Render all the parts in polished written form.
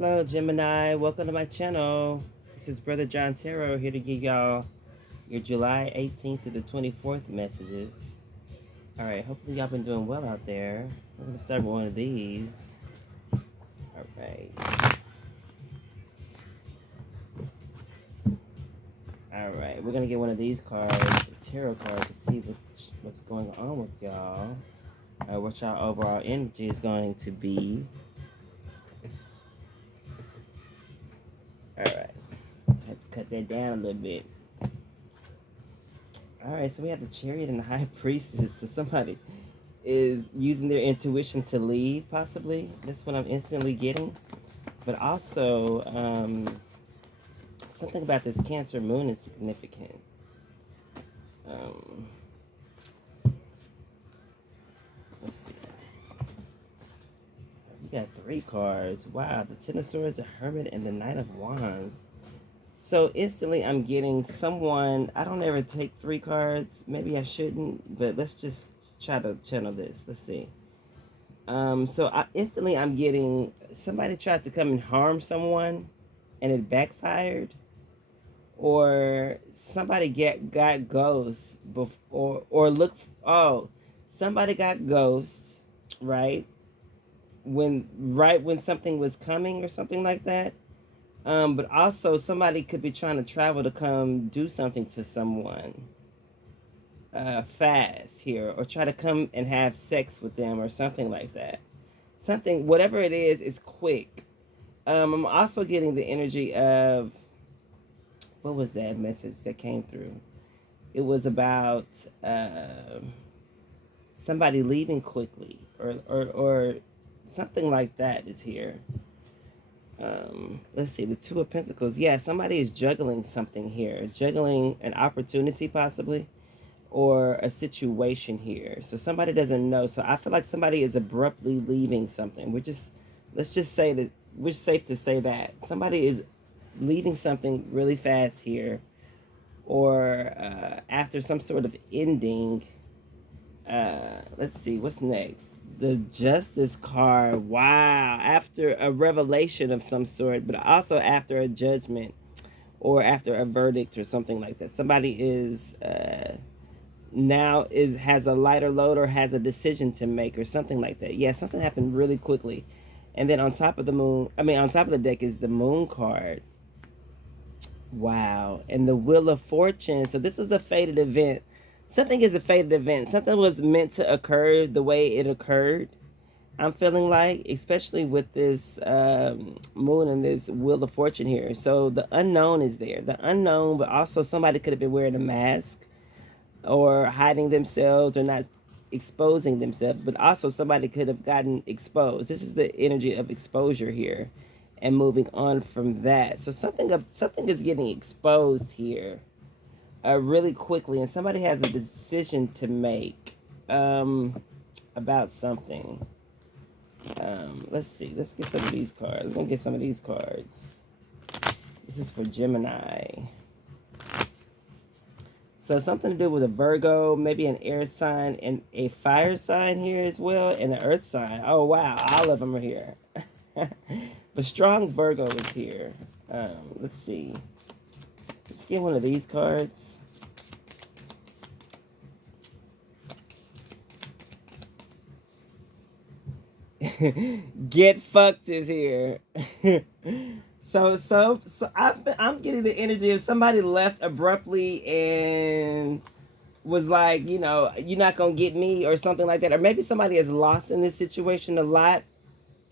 Hello, Gemini. Welcome to my channel. This is Brother John Tarot here to give y'all your July 18th to the 24th messages. All right, hopefully y'all been doing well out there. We're going to start with one of these. All right. All right, we're going to get one of these cards, a tarot card, to see what's going on with y'all. What y'all overall energy is going to be. All right. Have to cut that down a little bit. All right, so we have the Chariot and the High Priestess. So somebody is using their intuition to leave, possibly. That's what I'm instantly getting. But also, something about this Cancer moon is significant. Let's see. You got 3 cards. Wow, the Ten of Swords, the Hermit, and the Knight of Wands. So instantly I'm getting someone, I don't ever take 3 cards. Maybe I shouldn't, but let's just try to channel this. Let's see. Instantly I'm getting somebody tried to come and harm someone and it backfired. Or somebody got ghosts before, or look, oh, somebody got ghosts, right? When something was coming or something like that. But also somebody could be trying to travel to come do something to someone fast here, or try to come and have sex with them or something like that. Something, whatever it is quick. I'm also getting the energy of, what was that message that came through? It was about somebody leaving quickly, or something like that is here. Let's see, the Two of Pentacles. Yeah, somebody is juggling something here, juggling an opportunity possibly, or a situation here. So somebody doesn't know. So I feel like somebody is abruptly leaving something. Let's just say that we're safe to say that somebody is leaving something really fast here, or after some sort of ending. Let's see, what's next? The Justice card. Wow. After a revelation of some sort, but also after a judgment or after a verdict or something like that. Somebody is has a lighter load or has a decision to make or something like that. Yeah, something happened really quickly. And then on top of the deck is the Moon card. Wow. And the Wheel of Fortune. So this is a fated event. Something is a fated event. Something was meant to occur the way it occurred. I'm feeling like, especially with this moon and this Wheel of Fortune here. So the unknown is there. The unknown, but also somebody could have been wearing a mask or hiding themselves or not exposing themselves. But also somebody could have gotten exposed. This is the energy of exposure here and moving on from that. So something is getting exposed here really quickly, and somebody has a decision to make about something. Let's see. Let's get some of these cards. We're gonna get some of these cards. This is for Gemini. So something to do with a Virgo, maybe an air sign, and a fire sign here as well, and an earth sign. Oh wow, all of them are here. But strong Virgo is here. Let's see. Let's get one of these cards. Get fucked is here. So I'm getting the energy of somebody left abruptly and was like, you're not gonna get me or something like that. Or maybe somebody is lost in this situation a lot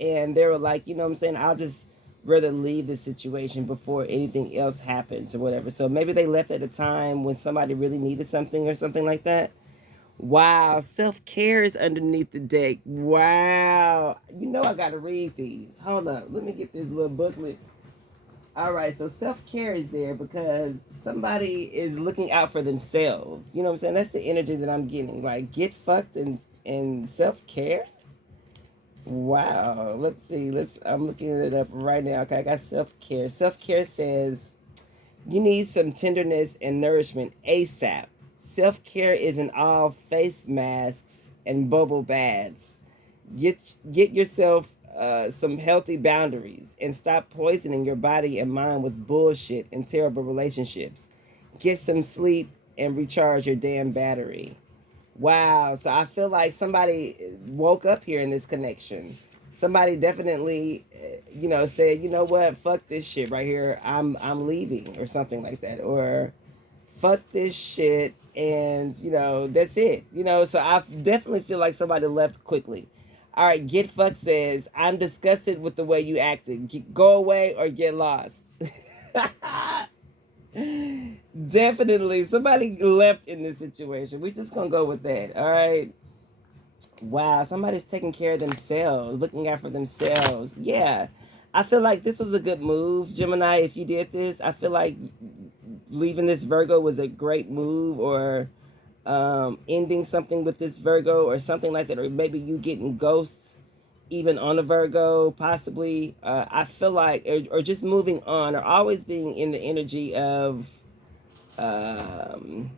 and they were like, what I'm saying, I'll just rather leave the situation before anything else happens or whatever. So maybe they left at a time when somebody really needed something or something like that. Wow, self-care is underneath the deck. Wow. I gotta read these. Hold up. Let me get this little booklet. All right, so self-care is there because somebody is looking out for themselves. You know what I'm saying? That's the energy that I'm getting. Like, get fucked and self-care. Wow. Let's see. I'm looking it up right now. Okay, I got self-care. Self-care says you need some tenderness and nourishment ASAP. Self-care isn't all face masks and bubble baths. Get yourself some healthy boundaries and stop poisoning your body and mind with bullshit and terrible relationships. Get some sleep and recharge your damn battery. Wow. So I feel like somebody woke up here in this connection. Somebody definitely, said, you know what, fuck this shit right here. I'm leaving or something like that, or fuck this shit, and that's it. So I definitely feel like somebody left quickly. All right, get fucked says, I'm disgusted with the way you acted. Go away or get lost. Definitely somebody left in this situation. We just gonna go with that. All right. Wow, somebody's taking care of themselves, looking out for themselves. Yeah. I feel like this was a good move, Gemini. If you did this, I feel like leaving this Virgo was a great move, or ending something with this Virgo or something like that, or maybe you getting ghosts even on a Virgo, possibly. I feel like, or just moving on, or always being in the energy of um,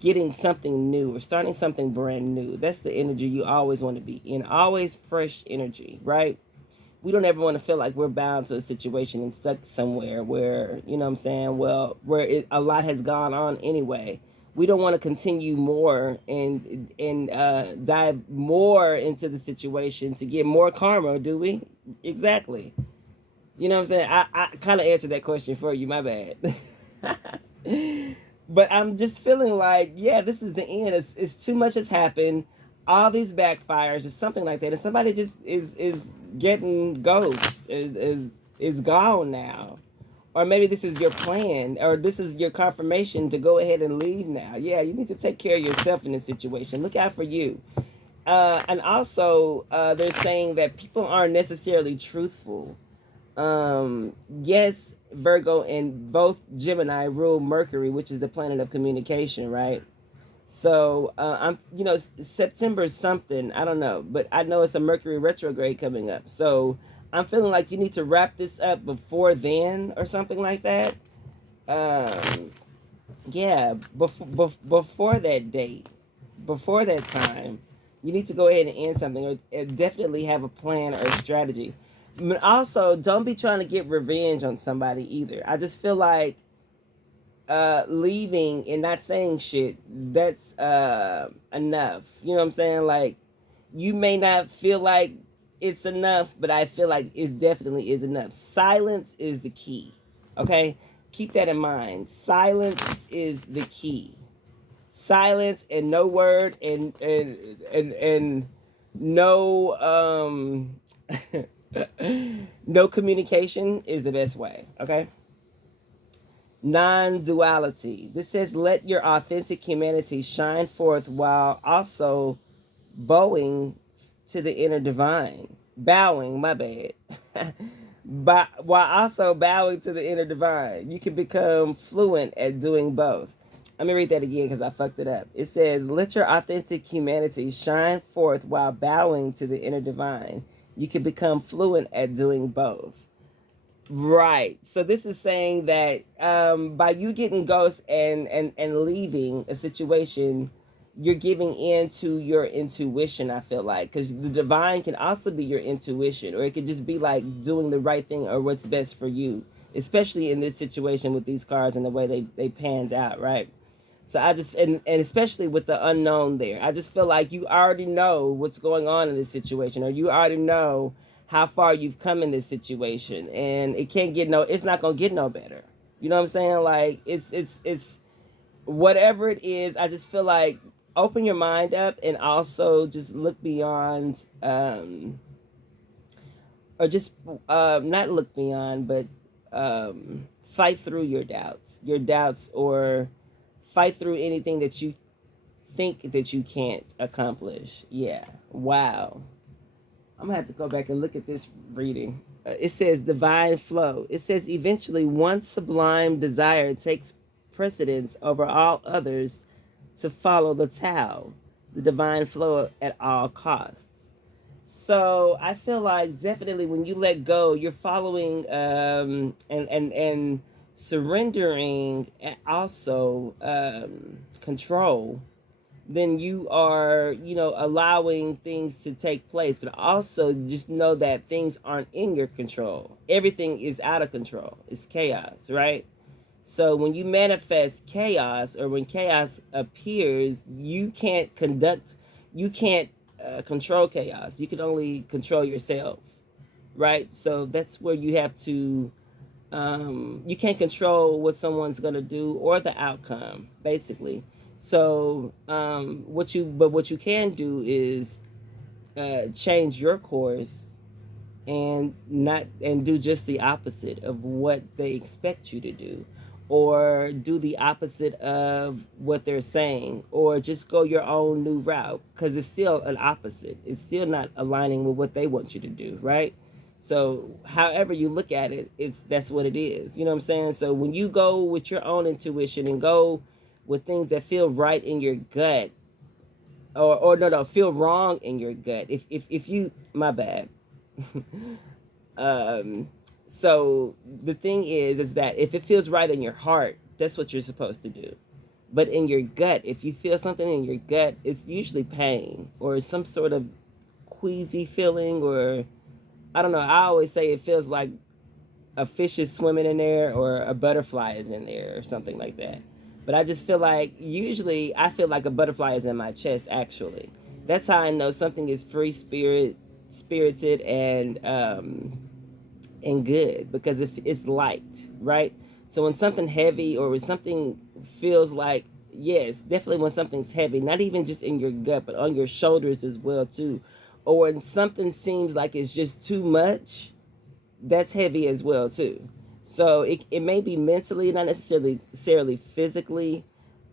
getting something new or starting something brand new. That's the energy you always want to be in. Always fresh energy, right? We don't ever want to feel like we're bound to a situation and stuck somewhere where, what I'm saying, well, where a lot has gone on anyway. We don't want to continue more and dive more into the situation to get more karma, do we? Exactly. You know what I'm saying? I kind of answered that question for you. My bad. But I'm just feeling like, yeah, this is the end. It's too much has happened. All these backfires or something like that, and somebody just is getting ghost is gone now, or maybe this is your plan, or this is your confirmation to go ahead and leave now. Yeah, you need to take care of yourself in this situation. Look out for you. And also, they're saying that people aren't necessarily truthful. Yes, Virgo and both Gemini rule Mercury, which is the planet of communication, right? So I'm, September something, I don't know, but I know it's a Mercury retrograde coming up. So I'm feeling like you need to wrap this up before then, or something like that. Um, yeah, before that date, before that time, you need to go ahead and end something, or definitely have a plan or a strategy. But also, don't be trying to get revenge on somebody either. I just feel like leaving and not saying shit, that's enough. You know what I'm saying? Like, you may not feel like it's enough, but I feel like it definitely is enough. Silence is the key. Okay? Keep that in mind. Silence is the key. Silence and no word and no no communication is the best way. Okay? Non-duality. This says, let your authentic humanity shine forth while also bowing to the inner divine. Bowing, my bad. But while also bowing to the inner divine, you can become fluent at doing both. Let me read that again because I fucked it up. It says, let your authentic humanity shine forth while bowing to the inner divine. You can become fluent at doing both. Right. So this is saying that by you getting ghost and leaving a situation, you're giving in to your intuition. I feel like, because the divine can also be your intuition, or it could just be like doing the right thing or what's best for you. Especially in this situation with these cards and the way they panned out, right? So I just and especially with the unknown there, I just feel like you already know what's going on in this situation, or you already know how far you've come in this situation, and it's not gonna get no better. You know what I'm saying? Like, it's whatever it is. I just feel like open your mind up and also just look beyond, or just not look beyond, but fight through your doubts, or fight through anything that you think that you can't accomplish. Yeah. Wow. I'm gonna have to go back and look at this reading. It says divine flow. It says eventually one sublime desire takes precedence over all others to follow the Tao, the divine flow at all costs. So I feel like definitely when you let go, you're following and surrendering, and also control. then you are, allowing things to take place. But also just know that things aren't in your control. Everything is out of control. It's chaos, right? So when you manifest chaos, or when chaos appears, you can't control chaos. You can only control yourself, right? So that's where you have to, you can't control what someone's gonna do or the outcome, basically. So what you can do is change your course, and not and do just the opposite of what they expect you to do, or do the opposite of what they're saying, or just go your own new route, because it's still an opposite. It's still not aligning with what they want you to do, right? So however you look at it, it's that's what it is. You know what I'm saying? So when you go with your own intuition and go with things that feel right in your gut, or no, feel wrong in your gut, if you, my bad. um so the thing is that if it feels right in your heart, that's what you're supposed to do. But in your gut, if you feel something in your gut, it's usually pain or some sort of queasy feeling, or I don't know. I always say it feels like a fish is swimming in there, or a butterfly is in there, or something like that. But I just feel like, usually I feel like a butterfly is in my chest, actually. That's how I know something is spirited, and good, because if it's light, right? So when something heavy, or when something feels like, yes, definitely when something's heavy, not even just in your gut, but on your shoulders as well too, or when something seems like it's just too much, that's heavy as well too. So it may be mentally, not necessarily physically,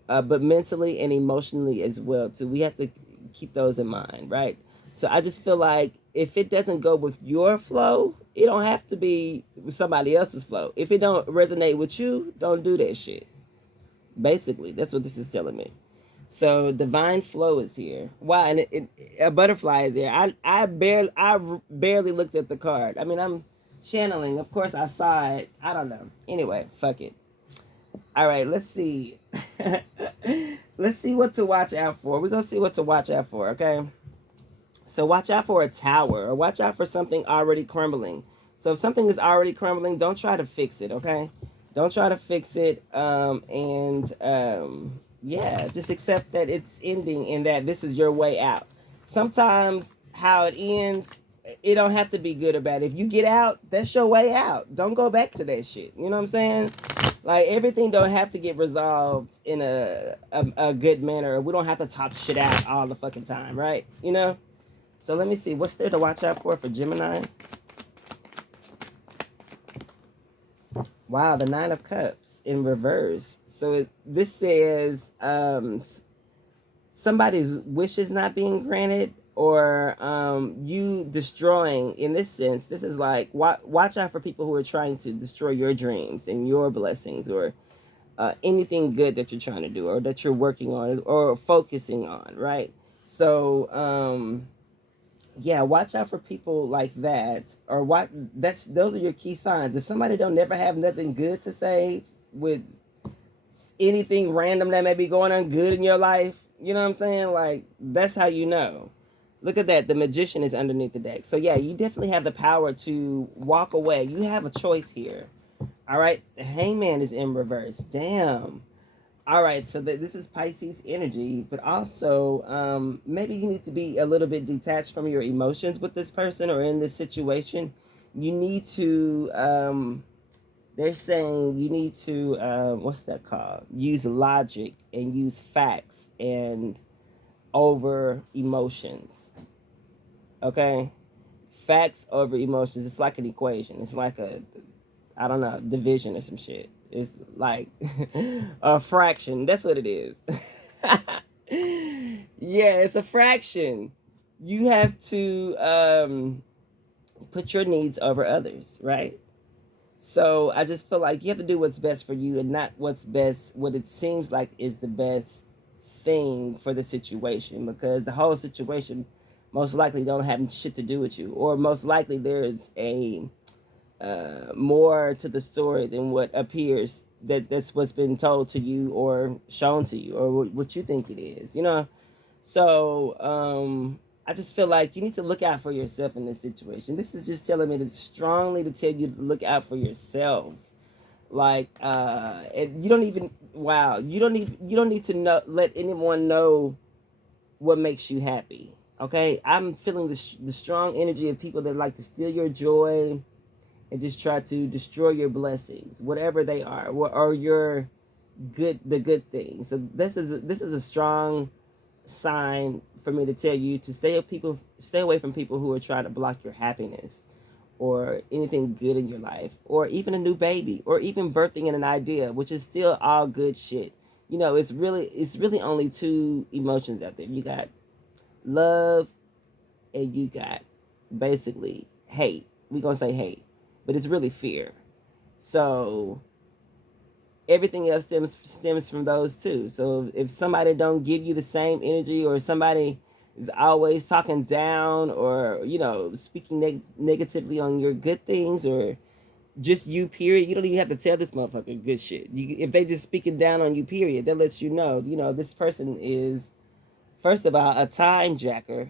but mentally and emotionally as well too. We have to keep those in mind, right? So I just feel like if it doesn't go with your flow, it don't have to be with somebody else's flow. If it don't resonate with you, don't do that shit. Basically, that's what this is telling me. So divine flow is here. Wow, and a butterfly is there. I barely looked at the card. I mean, I'm channeling. Of course, I saw it. I don't know. Anyway, fuck it. All right, let's see. Let's see what to watch out for. We're gonna see what to watch out for. Okay. So watch out for a tower, or watch out for something already crumbling. So if something is already crumbling, don't try to fix it, okay? Don't try to fix it. Yeah, just accept that it's ending, and that this is your way out. Sometimes how it ends, it don't have to be good or bad. If you get out, that's your way out. Don't go back to that shit. You know what I'm saying? Like, everything don't have to get resolved in a good manner. We don't have to talk shit out all the fucking time, right? You know? So let me see. What's there to watch out for Gemini? Wow, the Nine of Cups in reverse. So this says somebody's wishes not being granted, or you destroying. In this sense, this is like, watch out for people who are trying to destroy your dreams and your blessings, or anything good that you're trying to do, or that you're working on, or focusing on, right? So yeah, watch out for people like that, or what. That's those are your key signs. If somebody don't never have nothing good to say with anything random that may be going on good in your life, you know what I'm saying? Like, that's how you know. Look at that. The Magician is underneath the deck. So yeah, you definitely have the power to walk away. You have a choice here. All right. The Hangman is in reverse. Damn. All right, so this is Pisces energy, but also maybe you need to be a little bit detached from your emotions with this person or in this situation. You need to, they're saying you need to, what's that called? Use logic and use facts and over emotions. Okay? Facts over emotions. It's like an equation. It's like a, I don't know, division or some shit. It's like a fraction. That's what it is. Yeah, it's a fraction. You have to put your needs over others, right? So I just feel like you have to do what's best for you, and not what's best, what it seems like is the best thing for the situation, because the whole situation most likely don't have shit to do with you, or most likely there's a more to the story than what appears, that's what's been told to you or shown to you, or what you think it is, you know. So I just feel like you need to look out for yourself in this situation. This is just telling me to strongly to tell you to look out for yourself. Like and you don't even wow, you don't need to know let anyone know what makes you happy. Okay, I'm feeling the strong energy of people that like to steal your joy and just try to destroy your blessings, whatever they are, or your the good things. So this is a strong sign for me to tell you to stay away from people who are trying to block your happiness or anything good in your life, or even a new baby, or even birthing in an idea, which is still all good shit. You know, it's really only two emotions out there. You got love and you got basically hate. We're gonna say hate, but it's really fear. So everything else stems from those two. So if somebody don't give you the same energy, or somebody is always talking down, or speaking negatively on your good things, or just you period, you don't even have to tell this motherfucker good shit. If they just speaking down on you period, that lets you know this person is, first of all, a time jacker.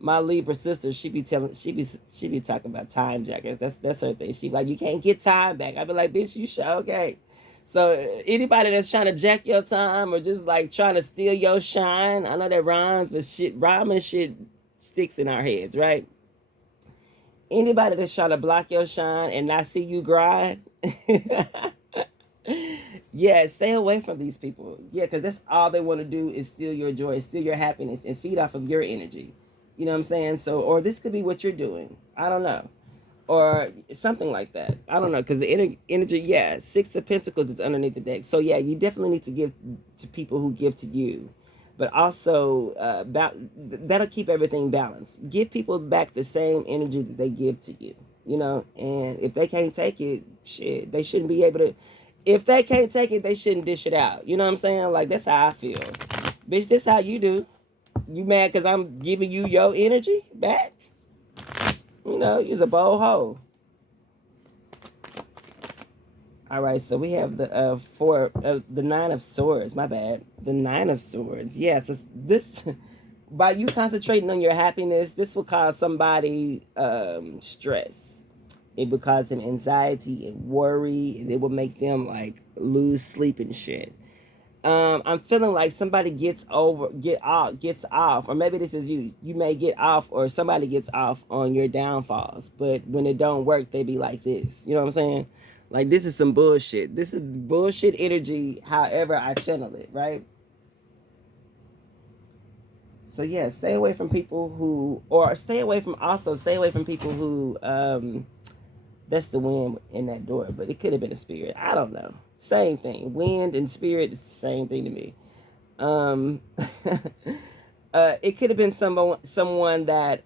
My Libra sister, she be talking about time jackers. That's her thing. She be like, you can't get time back. I be like, bitch, you sure okay. So anybody that's trying to jack your time, or just like trying to steal your shine, I know that rhymes, but shit, rhyming shit sticks in our heads, right? Anybody that's trying to block your shine and not see you grind, yeah, stay away from these people. Yeah, because that's all they want to do is steal your joy, steal your happiness, and feed off of your energy. You know what I'm saying? So, or this could be what you're doing. I don't know. Or something like that. I don't know. Because the energy, yeah, Six of Pentacles is underneath the deck. So, yeah, you definitely need to give to people who give to you. But also, that'll keep everything balanced. Give people back the same energy that they give to you. You know, and if they can't take it, shit, they shouldn't be able to. If they can't take it, they shouldn't dish it out. You know what I'm saying? Like, that's how I feel. Bitch, this how you do. You mad because I'm giving you your energy back? You know, you's a bold hoe. All right, so we have the Nine of Swords. My bad. The Nine of Swords. Yes, yeah, so this by you concentrating on your happiness, this will cause somebody stress. It will cause them anxiety and worry, and it will make them like lose sleep and shit. I'm feeling like somebody gets off, or maybe this is you. You may get off, or somebody gets off on your downfalls. But when it don't work, they be like this. You know what I'm saying? Like, this is some bullshit. This is bullshit energy. However, I channel it, right? So yeah, stay away from people who, or stay away from people who that's the wind in that door, but it could have been a spirit. I don't know. Same thing. Wind and spirit is the same thing to me. Um, it could have been someone that,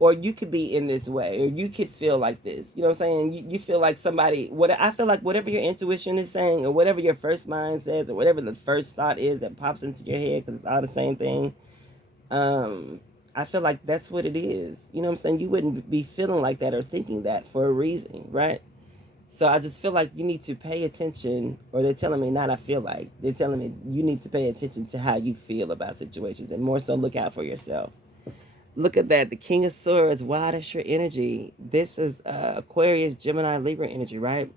or you could be in this way, or you could feel like this. You know what I'm saying? You feel like somebody. What I feel like, whatever your intuition is saying, or whatever your first mind says, or whatever the first thought is that pops into your head, because it's all the same thing. Um, I feel like that's what it is. You know what I'm saying? You wouldn't be feeling like that or thinking that for a reason, right? So I just feel like you need to pay attention, or they're telling me, not I feel like, they're telling me you need to pay attention to how you feel about situations, and more so look out for yourself. Look at that. The King of Swords. Wow, that's your energy. This is Aquarius, Gemini, Libra energy, right?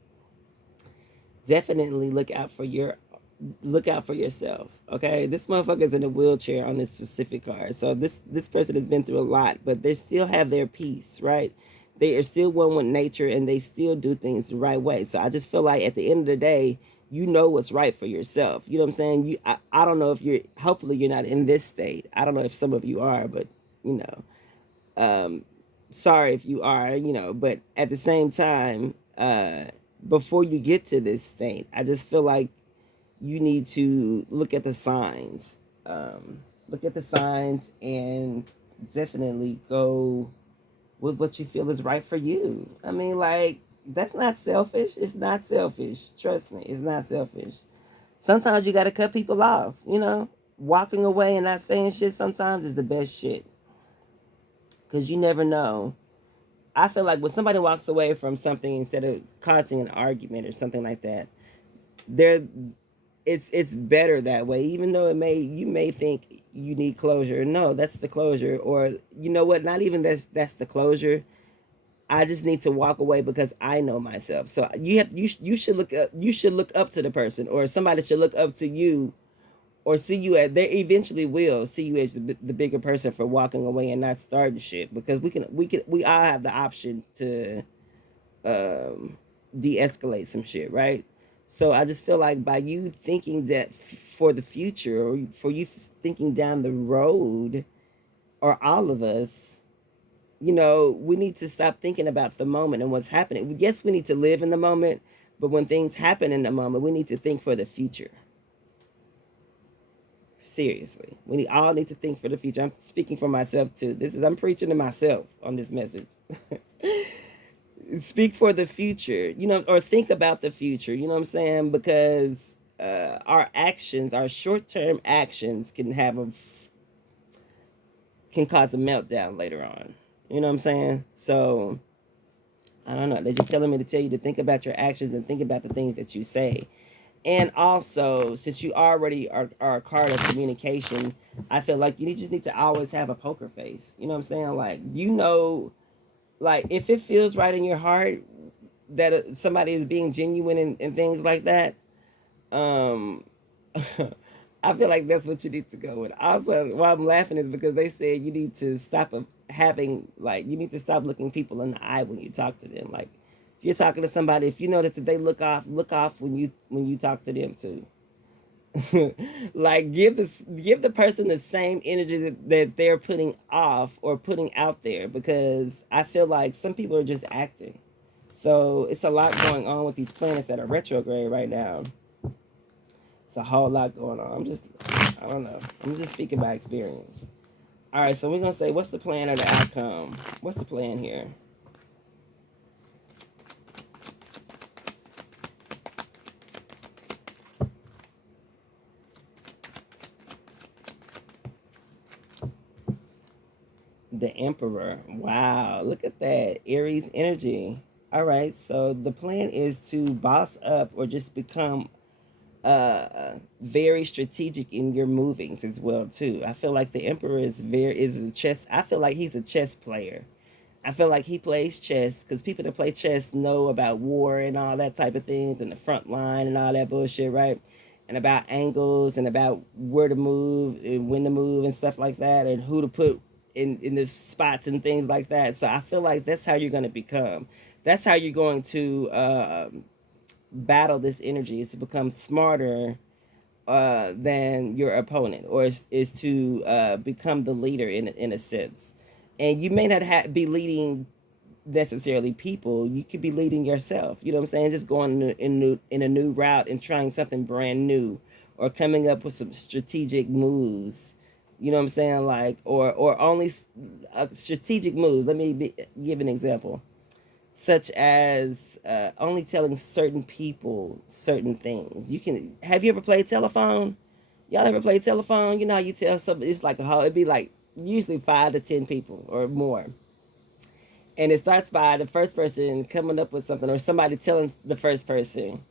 Definitely look out for yourself. Okay, this motherfucker's in a wheelchair on this specific card. So this person has been through a lot, but they still have their peace, right? They are still one with nature, and they still do things the right way. So I just feel like at the end of the day, you know what's right for yourself. You know what I'm saying? I don't know if you're. Hopefully, you're not in this state. I don't know if some of you are, but you know, um, sorry if you are. You know, but at the same time, before you get to this state, I just feel like you need to look at the signs. Look at the signs and definitely go with what you feel is right for you. I mean, like, that's not selfish. It's not selfish. Trust me, it's not selfish. Sometimes you got to cut people off, you know? Walking away and not saying shit sometimes is the best shit. Because you never know. I feel like when somebody walks away from something instead of causing an argument or something like that, they're it's better that way, even though you may think you need closure. No, that's the closure. Or you know what, not even that's the closure. I just need to walk away because I know myself. So you should look up to the person, or somebody should look up to you, or see you at, they eventually will see you as the bigger person for walking away and not starting shit, because we all have the option to um, de-escalate some shit, right? So I just feel like by you thinking that for the future, or for you thinking down the road, or all of us, we need to stop thinking about the moment and what's happening. Yes, we need to live in the moment, but when things happen in the moment, we need to think for the future. Seriously, all need to think for the future. I'm speaking for myself too. I'm preaching to myself on this message. Speak for the future, or think about the future, you know what I'm saying? Because our actions, our short-term actions can cause a meltdown later on. You know what I'm saying? So I don't know. They're just telling me to tell you to think about your actions and think about the things that you say. And also, since you already are a card of communication, I feel like you just need to always have a poker face. You know what I'm saying? Like, like if it feels right in your heart that somebody is being genuine and things like that, um, I feel like that's what you need to go with. Also, why I'm laughing is because they said you need to stop having, like, you need to stop looking people in the eye when you talk to them. Like, if you're talking to somebody, if you notice that they look off when you talk to them too. Like, give the person the same energy that they're putting off or putting out there, because I feel like some people are just acting. So it's a lot going on with these planets that are retrograde right now. It's a whole lot going on. I don't know. I'm just speaking by experience. All right, so we're gonna say, what's the plan or the outcome? What's the plan here? The Emperor. Wow, look at that. Aries energy. All right, so the plan is to boss up or just become very strategic in your movings as well too. I feel like the Emperor is a chess. I feel like he's a chess player. I feel like he plays chess, because people that play chess know about war and all that type of things, and the front line and all that bullshit, right? And about angles and about where to move and when to move and stuff like that, and who to put in the spots and things like that. So I feel like that's how you're going to become. That's how you're going to battle this energy, is to become smarter than your opponent, or is to become the leader in a sense. And you may not be leading necessarily people. You could be leading yourself. You know what I'm saying? Just going in a new route and trying something brand new, or coming up with some strategic moves. You know what I'm saying? Like, or only strategic moves. Give an example, such as only telling certain people certain things. You can have you ever played telephone? Y'all ever played telephone? You know how you tell somebody, it's like a whole, it'd be like usually 5 to 10 people or more. And it starts by the first person coming up with something, or somebody telling the first person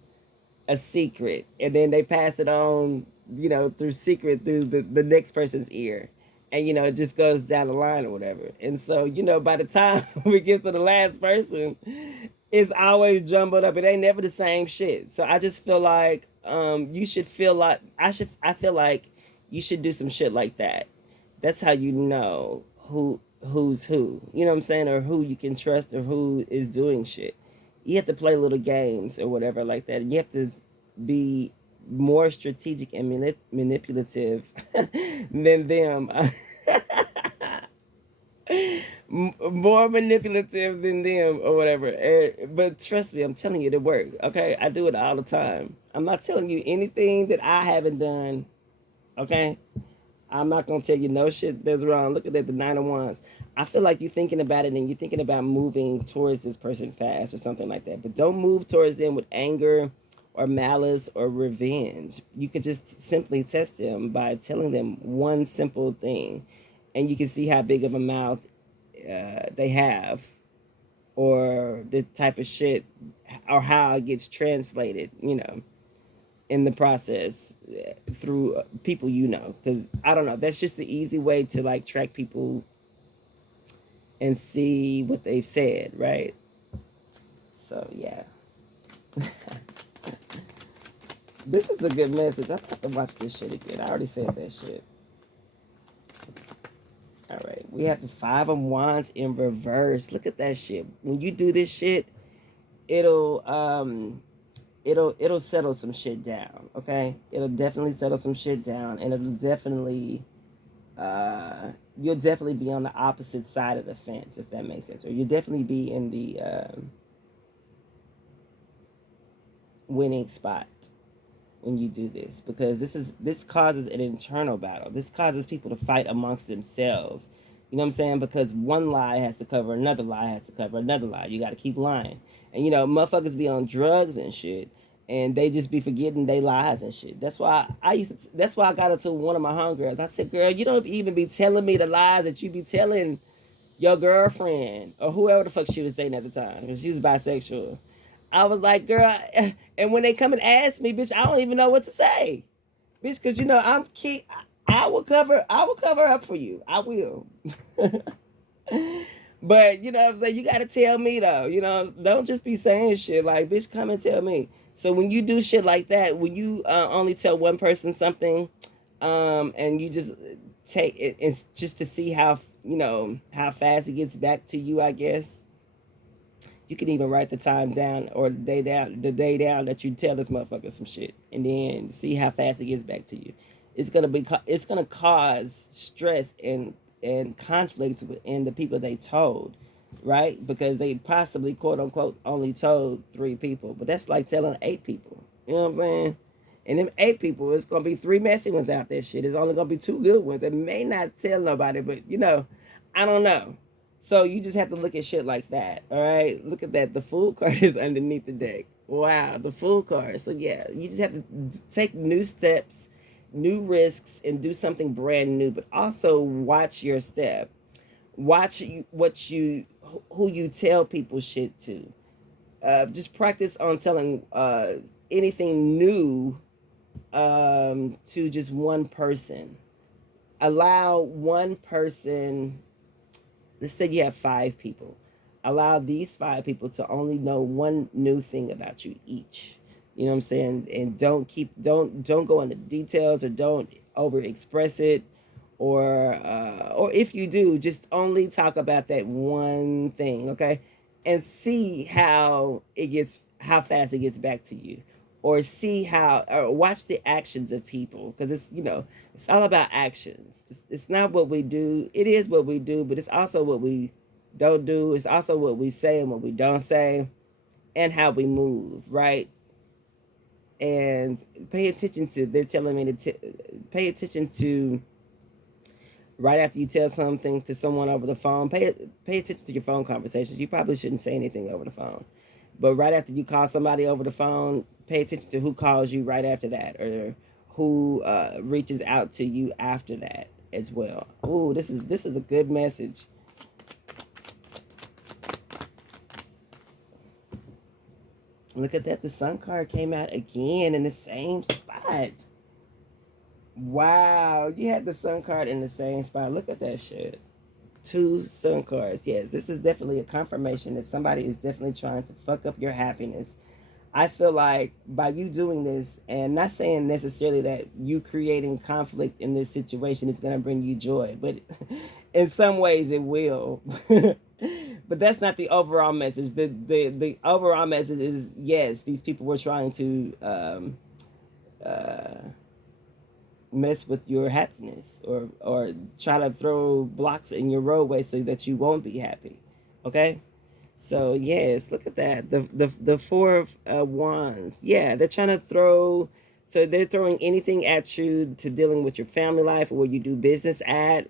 a secret, and then they pass it on, through secret, through the next person's ear. And it just goes down the line or whatever. And so, by the time we get to the last person, it's always jumbled up. It ain't never the same shit. So I just feel like you should feel like I feel like you should do some shit like that. That's how you know who's who. You know what I'm saying? Or who you can trust, or who is doing shit. You have to play little games or whatever like that. You have to be more strategic and manipulative than them. More manipulative than them or whatever. But trust me, I'm telling you, it work. Okay, I do it all the time. I'm not telling you anything that I haven't done. Okay, I'm not gonna tell you no shit that's wrong. Look at that, the 9 of Wands. I feel like you're thinking about it and you're thinking about moving towards this person fast or something like that. But don't move towards them with anger or malice or revenge. You could just simply test them by telling them one simple thing, and you can see how big of a mouth they have, or the type of shit, or how it gets translated. in the process through people you know. Because I don't know, that's just the easy way to like track people and see what they've said, right? So yeah, this is a good message. I have to watch this shit again. I already said that shit. All right, we have the Five of Wands in reverse. Look at that shit. When you do this shit, it'll it'll settle some shit down. Okay, it'll definitely settle some shit down, and it'll definitely you'll definitely be on the opposite side of the fence, if that makes sense, or you'll definitely be in the winning spot when you do this, because this causes an internal battle. This causes people to fight amongst themselves. You know what I'm saying? Because one lie has to cover another lie, has to cover another lie. You got to keep lying. And you know, motherfuckers be on drugs and shit, and they just be forgetting they lies and shit. That's why that's why I got into one of my homegirls. I said, "Girl, you don't even be telling me the lies that you be telling your girlfriend or whoever the fuck she was dating at the time, because she was bisexual." I was like, "Girl," and when they come and ask me, bitch, I don't even know what to say, bitch, because you know I'm keep. I will cover up for you. I will. But you know what I'm saying? You gotta tell me though. You know, don't just be saying shit like, bitch, come and tell me. So when you do shit like that, when you only tell one person something, and you just take it, it's just to see how, you know, how fast it gets back to you, I guess. You can even write the time down or the day down that you tell this motherfucker some shit, and then see how fast it gets back to you. It's gonna cause stress and conflict within the people they told, right? Because they possibly quote unquote only told 3 people, but that's like telling 8 people. You know what I'm saying? And them 8 people, it's gonna be 3 messy ones out there. Shit, it's only gonna be 2 good ones. They may not tell nobody, but you know, I don't know. So you just have to look at shit like that. All right, look at that. The Fool card is underneath the deck. Wow, the Fool card. So yeah, you just have to take new steps, new risks, and do something brand new. But also watch your step. Watch what you who you tell people shit to. Just practice on telling anything new to just one person. Allow one person, let's say you have 5 people, allow these 5 people to only know one new thing about you each. You know what I'm saying? And don't go into details, or don't over express it, or if you do, just only talk about that one thing, okay? And see how fast it gets back to you, or see how, or watch the actions of people, because it's, you know, it's all about actions. It's not what we do. It is what we do, but it's also what we don't do. It's also what we say and what we don't say, and how we move, right? And pay attention to, they're telling me to pay attention to, right after you tell something to someone over the phone, pay attention to your phone conversations. You probably shouldn't say anything over the phone, but right after you call somebody over the phone, pay attention to who calls you right after that, or who reaches out to you after that as well. Ooh, this is a good message. Look at that. The Sun card came out again in the same spot. Wow, you had the Sun card in the same spot. Look at that shit. 2 Sun cards. Yes, this is definitely a confirmation that somebody is definitely trying to fuck up your happiness. I feel like by you doing this, and not saying necessarily that you creating conflict in this situation is going to bring you joy, but in some ways it will. But that's not the overall message. The overall message is, yes, these people were trying to uh, mess with your happiness, or try to throw blocks in your roadway so that you won't be happy. Okay? So yes, look at that. The 4 of Wands. Yeah, they're trying to throw. So they're throwing anything at you to dealing with your family life, or where you do business at,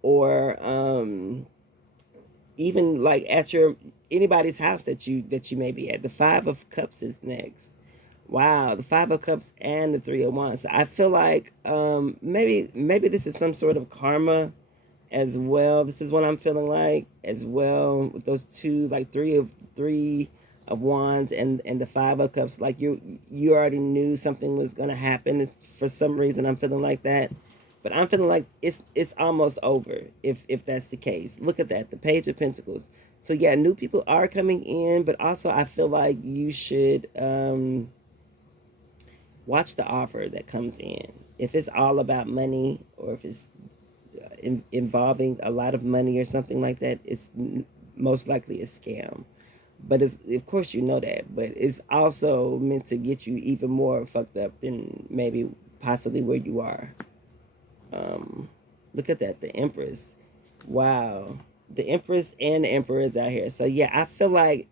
or even like at your anybody's house that you may be at. The 5 of Cups is next. Wow, the 5 of Cups and the 3 of Wands. So I feel like maybe this is some sort of karma as well. This is what I'm feeling like as well, with those two, like three of Wands and the Five of Cups. Like you already knew something was gonna happen. For some reason, I'm feeling like that, but I'm feeling like it's almost over. If that's the case, look at that, the Page of Pentacles. So yeah, new people are coming in, but also I feel like you should watch the offer that comes in. If it's all about money, or if it's involving a lot of money or something like that, it's most likely a scam. But it's, of course you know that, but it's also meant to get you even more fucked up than maybe possibly where you are. Um, Look at that, the Empress. Wow, the Empress and the Emperor is out here. So yeah, I feel like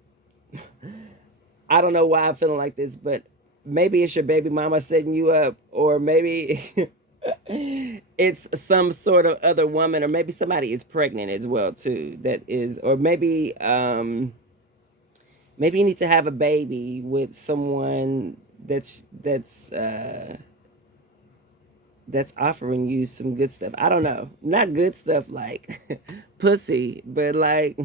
I don't know why I'm feeling like this, but maybe it's your baby mama setting you up, or maybe it's some sort of other woman, or maybe somebody is pregnant as well too. That is, or maybe you need to have a baby with someone that's offering you some good stuff. I don't know, not good stuff like pussy, but like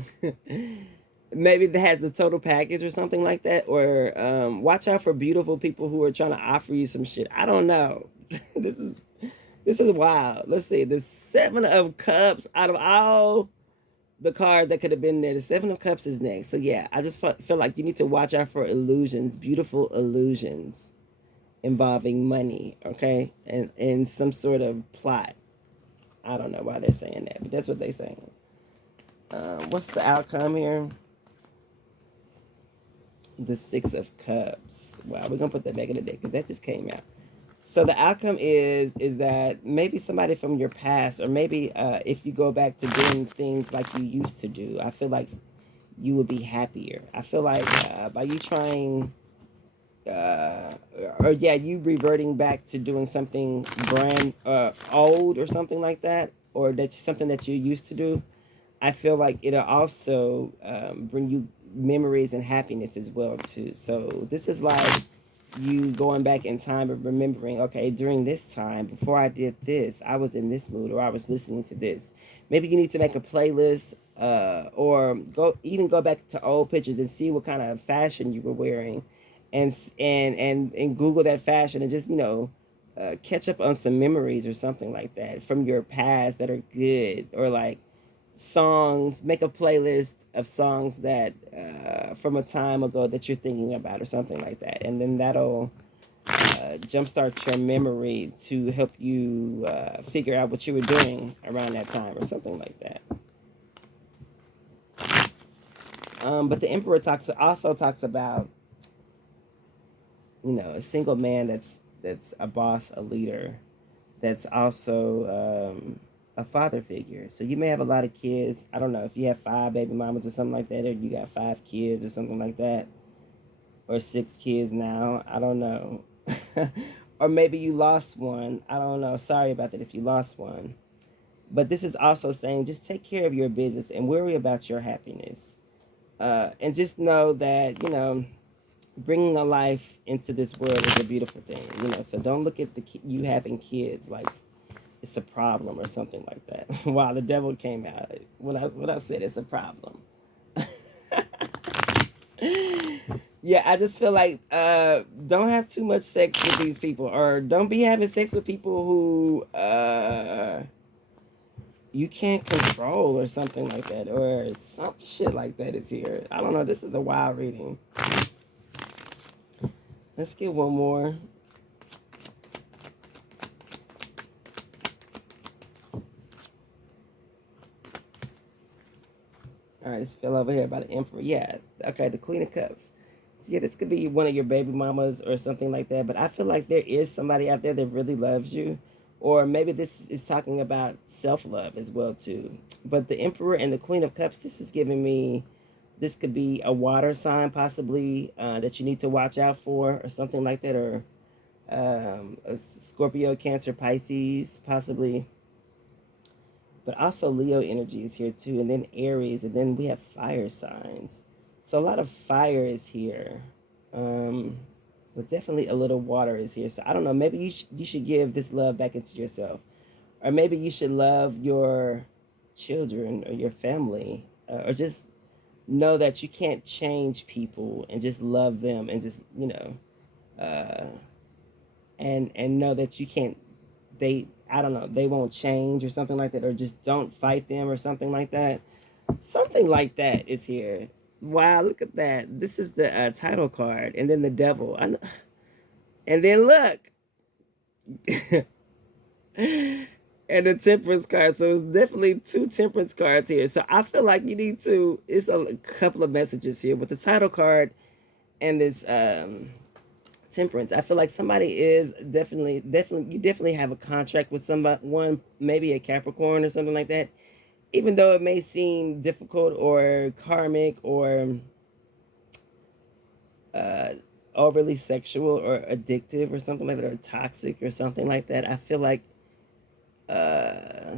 maybe that has the total package or something like that. Or watch out for beautiful people who are trying to offer you some shit. I don't know. this is this is wild. Let's see, the Seven of Cups, out of all the card that could have been there, the Seven of Cups is next. So yeah, I just feel like you need to watch out for illusions, beautiful illusions involving money, okay, and some sort of plot. I don't know why they're saying that, but that's what they're saying. What's the outcome here? The Six of Cups. Wow, we're gonna put that back in the deck because that just came out. So the outcome is that maybe somebody from your past, or maybe if you go back to doing things like you used to do, I feel like you would be happier. I feel like by you trying, uh, or yeah, you reverting back to doing something brand old or something like that, or that's something that you used to do. I feel like it'll also bring you memories and happiness as well too. So this is like you going back in time and remembering, okay, during this time, before I did this, I was in this mood, or I was listening to this. Maybe you need to make a playlist, or go back to old pictures and see what kind of fashion you were wearing, and Google that fashion, and just catch up on some memories or something like that from your past that are good, or like songs. Make a playlist of songs that from a time ago that you're thinking about, or something like that, and then that'll jumpstart your memory to help you figure out what you were doing around that time, or something like that. But the Emperor also talks about a single man that's a boss, a leader, that's also a father figure. So you may have a lot of kids. I don't know if you have five baby mamas or something like that, or you got five kids or something like that, or six kids now. I don't know. Or maybe you lost one. I don't know. Sorry about that if you lost one. But this is also saying just take care of your business and worry about your happiness. And just know that, bringing a life into this world is a beautiful thing. So don't look at you having kids like it's a problem or something like that. Wow, the devil came out when I said it's a problem. Yeah, I just feel like don't have too much sex with these people, or don't be having sex with people who you can't control, or something like that, or some shit like that is here. I don't know. This is a wild reading. Let's get one more. All right, it's fell over here by the Emperor. Yeah, okay, the Queen of Cups. So yeah, this could be one of your baby mamas or something like that. But I feel like there is somebody out there that really loves you, or maybe this is talking about self love as well too. But the Emperor and the Queen of Cups, this is giving me. This could be a water sign, possibly that you need to watch out for, or something like that, or a Scorpio, Cancer, Pisces, possibly, but also Leo energy is here too, and then Aries, and then we have fire signs. So a lot of fire is here, um, but definitely a little water is here. So I don't know. Maybe you should give this love back into yourself, or maybe you should love your children or your family, or just know that you can't change people and just love them and just, uh, and know that you can't, they, I don't know, they won't change or something like that, or just don't fight them or something like that. Something like that is here. Wow, look at that. This is the title card, and then the devil. And then look, and the temperance card. So it's definitely two temperance cards here. So I feel like you need to. It's a couple of messages here with the title card and this temperance. I feel like somebody is definitely. You definitely have a contract with somebody. One, maybe a Capricorn or something like that. Even though it may seem difficult or karmic or uh, overly sexual or addictive or something like that, or toxic or something like that. I feel like uh,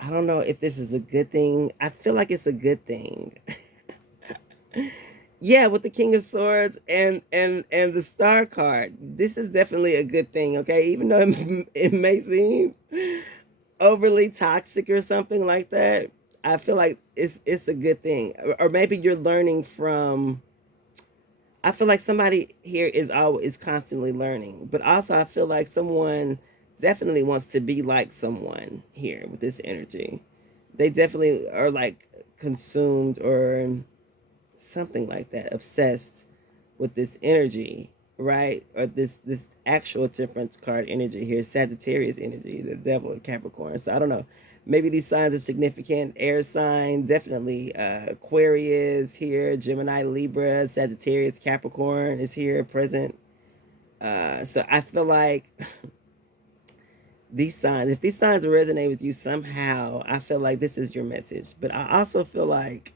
I don't know if this is a good thing. I feel like it's a good thing. Yeah, with the King of Swords and the Star card, this is definitely a good thing. Okay, even though it may seem overly toxic or something like that, I feel like it's a good thing. Or maybe you're learning from. I feel like somebody here is constantly learning, but also I feel like someone definitely wants to be like someone here with this energy. They definitely are like consumed or something like that, obsessed with this energy, right? Or this actual temperance card energy here, Sagittarius energy, the devil of Capricorn. So I don't know. Maybe these signs are significant. Air sign, definitely. Aquarius here, Gemini, Libra, Sagittarius, Capricorn is here present. So I feel like these signs, if these signs resonate with you somehow, I feel like this is your message. But I also feel like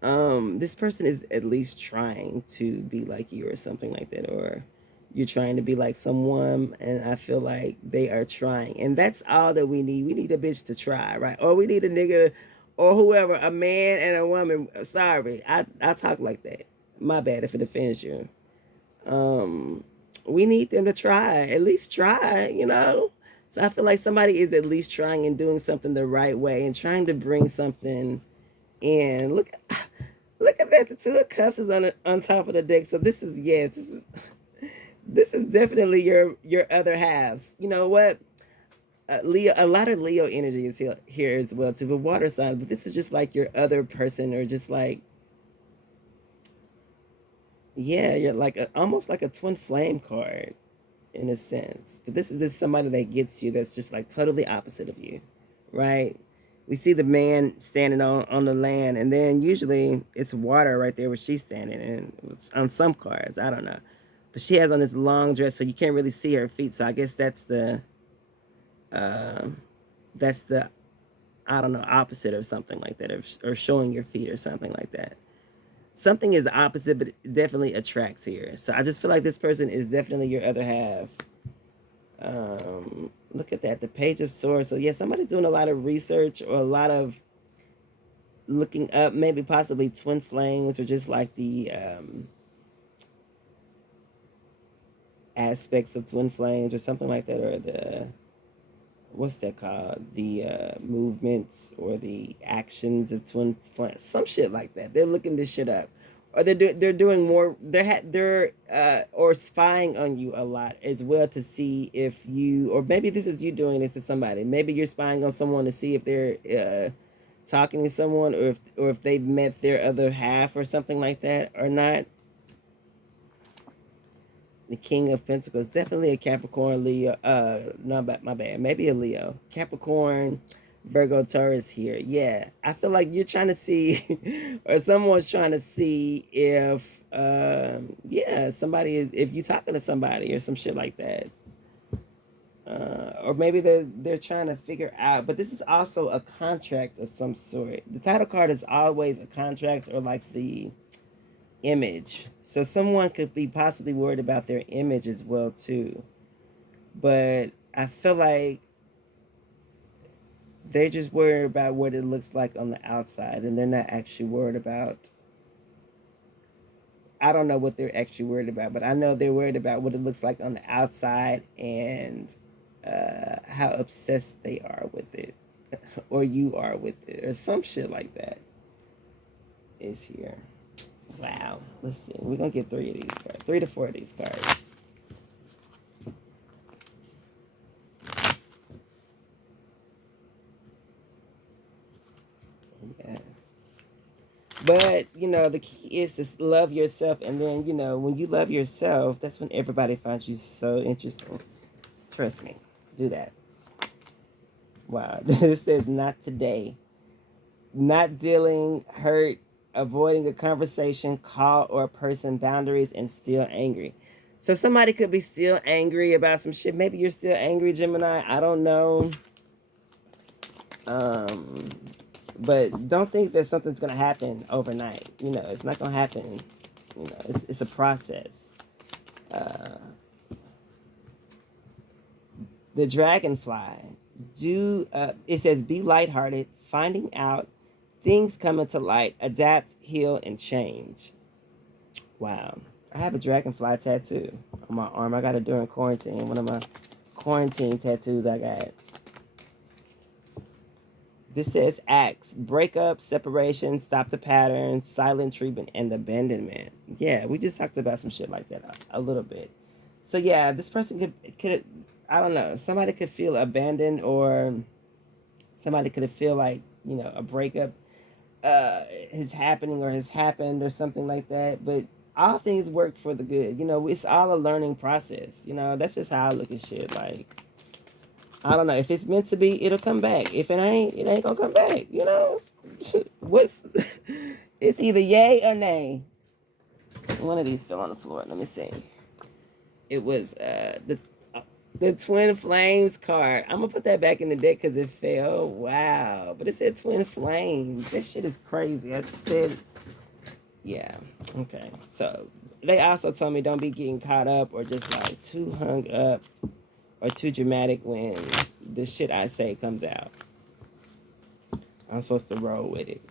this person is at least trying to be like you or something like that, or you're trying to be like someone, and I feel like they are trying, and that's all that we need a bitch to try, right? Or we need a nigga or whoever, a man and a woman. Sorry, I talk like that, my bad if it offends you. um we need them to try, at least try. So I feel like somebody is at least trying and doing something the right way and trying to bring something in. Look at that. The two of cups is on top of the deck. So this is, yes, this is definitely your other halves. You know what? Leo, a lot of Leo energy is here as well too. But water signs, but this is just like your other person, or just like, yeah, you're like almost like a twin flame card in a sense. But this is somebody that gets you, that's just like totally opposite of you, right? We see the man standing on the land, and then usually it's water right there where she's standing, and it's on some cards, I don't know. But she has on this long dress, so you can't really see her feet. So I guess uh, that's the, I don't know, opposite of something like that, or showing your feet or something like that. Something is opposite, but it definitely attracts here. So I just feel like this person is definitely your other half. Look at that, the Page of Swords. So yeah, somebody's doing a lot of research or a lot of looking up, maybe possibly twin flames, or just like the aspects of twin flames or something like that, or the, what's that called, the movements or the actions of twin flames, some shit like that. They're looking this shit up, or they're doing more. They're or spying on you a lot as well, to see if you, or maybe this is you doing this to somebody. Maybe you're spying on someone to see if they're talking to someone, or if they've met their other half or something like that or not. The King of Pentacles, definitely a Capricorn, Leo. No, my bad. Maybe a Leo, Capricorn, Virgo, Taurus here. Yeah, I feel like you're trying to see, or someone's trying to see if, yeah, somebody is, if you're talking to somebody or some shit like that. Or maybe they're trying to figure out. But this is also a contract of some sort. The title card is always a contract, or like the image. So someone could be possibly worried about their image as well too. But I feel like they're just worried about what it looks like on the outside, and they're not actually worried about, I don't know what they're actually worried about, but I know they're worried about what it looks like on the outside, and how obsessed they are with it, or you are with it, or some shit like that. is here. Wow. Let's see. We're going to get 3 of these cards. 3 to 4 of these cards. Yeah. But, the key is to love yourself. And then, when you love yourself, that's when everybody finds you so interesting. Trust me. Do that. Wow. This says not today. Not dealing, hurt, avoiding a conversation, call or a person, boundaries, and still angry. So somebody could be still angry about some shit. Maybe you're still angry, Gemini. I don't know. Um, but don't think that something's gonna happen overnight. It's not gonna happen. It's a process. Uh, the dragonfly. It says be lighthearted, finding out things coming to light, adapt, heal, and change. Wow. I have a dragonfly tattoo on my arm. I got it during quarantine. One of my quarantine tattoos I got. This says acts, breakup, separation, stop the pattern, silent treatment, and abandonment. Yeah, we just talked about some shit like that a little bit. So yeah, this person could I don't know, somebody could feel abandoned, or somebody could feel like, a breakup is happening or has happened or something like that. But all things work for the good. It's all a learning process. That's just how I look at shit. Like, I don't know. If it's meant to be, it'll come back. If it ain't gonna come back. What's it's either yay or nay. One of these fell on the floor. Let me see. It was the Twin Flames card. I'm gonna put that back in the deck because it fell. Wow. But it said Twin Flames. That shit is crazy. I just said, yeah. Okay. So they also told me don't be getting caught up or just like too hung up or too dramatic when the shit I say comes out. I'm supposed to roll with it.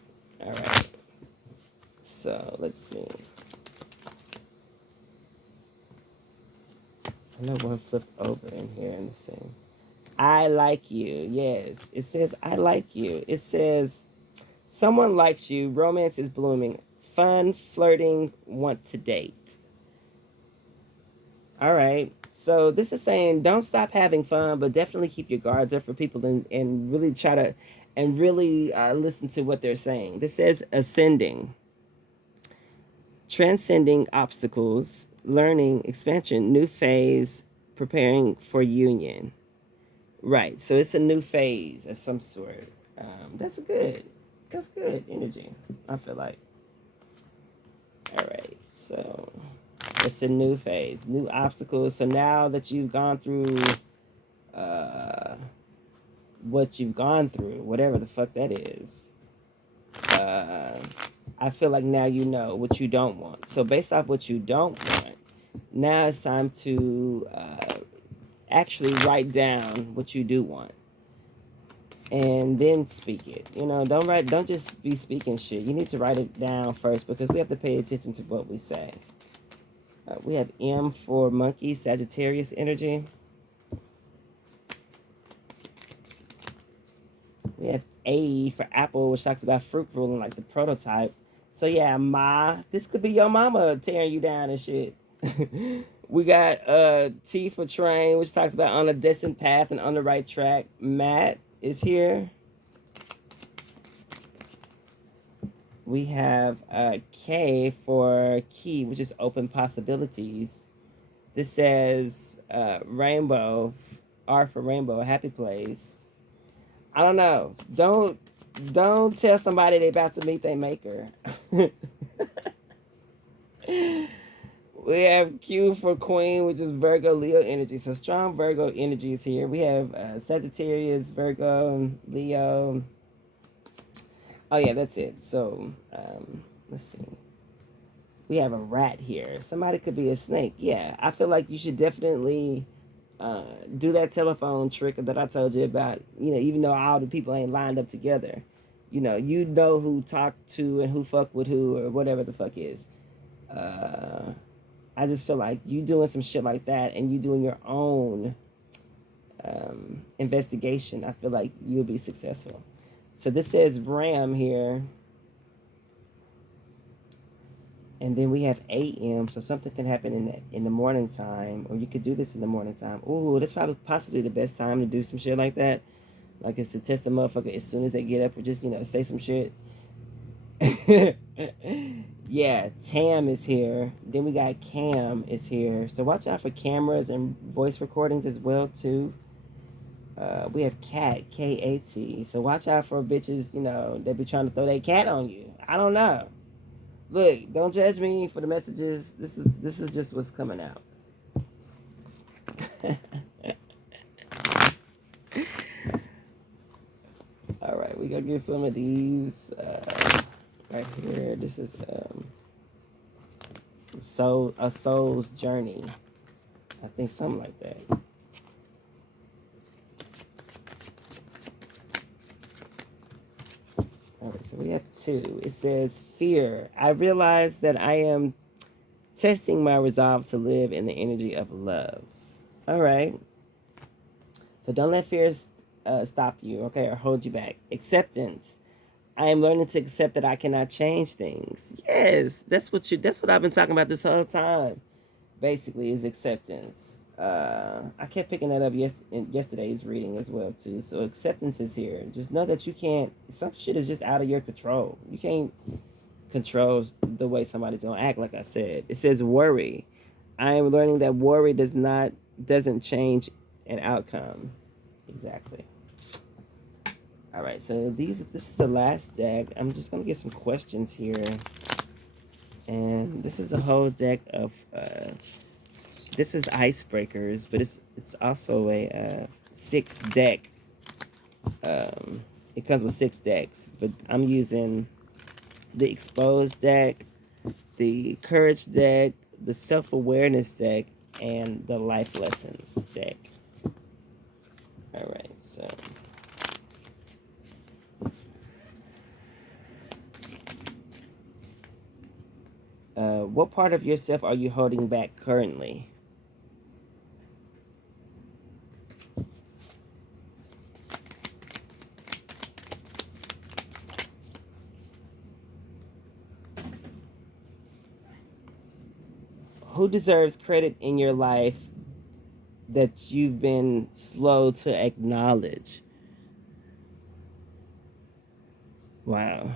All right. So let's see. I know one flipped over in here in the same. I like you. Yes. It says I like you. It says someone likes you. Romance is blooming. Fun, flirting, want to date. All right. So this is saying don't stop having fun, but definitely keep your guards up for people, and really try to and really listen to what they're saying. This says ascending, transcending obstacles, learning, expansion, new phase, preparing for union. Right. So it's a new phase of some sort. That's good. That's good energy. I feel like. All right. So it's a new phase, new obstacles. So now that you've gone through uh, what you've gone through, whatever the fuck that is, uh, I feel like now you know what you don't want. So based off what you don't want, now it's time to actually write down what you do want, and then speak it. Don't just be speaking shit. You need to write it down first, because we have to pay attention to what we say. We have M for monkey, Sagittarius energy. We have A for apple, which talks about fruit ruling, like the prototype. So yeah, this could be your mama tearing you down and shit. We got T for train, which talks about on a destined path and on the right track. Matt is here. We have K for key, which is open possibilities. This says rainbow, R for rainbow, happy place. I don't know. Don't tell somebody they about to meet their maker. We have Q for Queen, which is Virgo Leo energy. So strong Virgo energy is here. We have Sagittarius, Virgo, Leo. Oh yeah, that's it. So let's see. We have a rat here. Somebody could be a snake. Yeah, I feel like you should definitely do that telephone trick that I told you about. Even though all the people ain't lined up together, who talked to and who fuck with who, or whatever the fuck is. I just feel like you doing some shit like that, and you doing your own investigation. I feel like you'll be successful. So this says Ram here. And then we have AM, so something can happen in the morning time, or you could do this in the morning time. Ooh, that's probably possibly the best time to do some shit like that. Like it's to test a motherfucker as soon as they get up, or just say some shit. Yeah, Tam is here. Then we got Cam is here. So watch out for cameras and voice recordings as well too. We have Cat K-A-T. So watch out for bitches. They be trying to throw their cat on you. I don't know. Look, don't judge me for the messages. This is just what's coming out. All right, we gonna get some of these right here. This is a soul's journey. I think something like that. All right, so we have two. It says fear. I realize that I am testing my resolve to live in the energy of love. All right. So don't let fears stop you, okay, or hold you back. Acceptance. I am learning to accept that I cannot change things. Yes, that's what I've been talking about this whole time. Basically, is acceptance. I kept picking that up in yesterday's reading as well too. So acceptance is here. Just know that you can't. Some shit is just out of your control. You can't control the way somebody's gonna act. Like I said, it says worry. I am learning that worry doesn't change an outcome. Exactly. All right, so this is the last deck. I'm just gonna get some questions here, and this is a whole deck of this is icebreakers, but it's also a six deck. It comes with six decks, but I'm using the exposed deck, the courage deck, the self-awareness deck, and the life lessons deck. All right, so what part of yourself are you holding back currently? Who deserves credit in your life that you've been slow to acknowledge? Wow.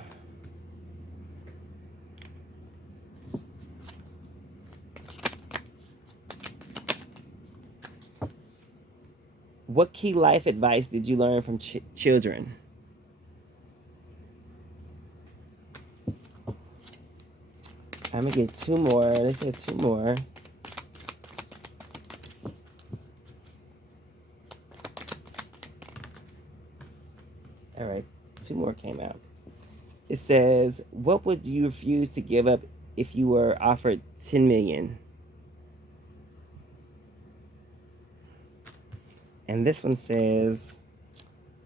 What key life advice did you learn from children? I'm gonna get two more. Let's get two more. All right, two more came out. It says, "What would you refuse to give up if you were offered 10 million?" And this one says,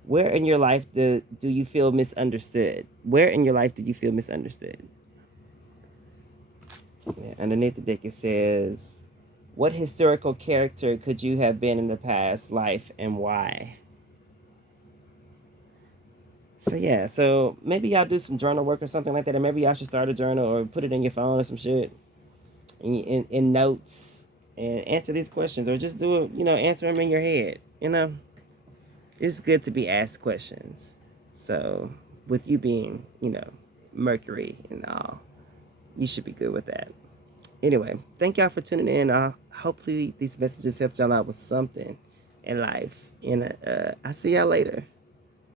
"Where in your life do you feel misunderstood? Where in your life did you feel misunderstood?" Yeah, underneath the deck it says, "What historical character could you have been in the past life and why?" So yeah, so maybe y'all do some journal work or something like that, or maybe y'all should start a journal or put it in your phone or some shit, in notes, and answer these questions, or just do it. Answer them in your head. It's good to be asked questions. So with you being, Mercury and all, you should be good with that. Anyway, thank y'all for tuning in. Hopefully these messages helped y'all out with something in life. And I'll see y'all later.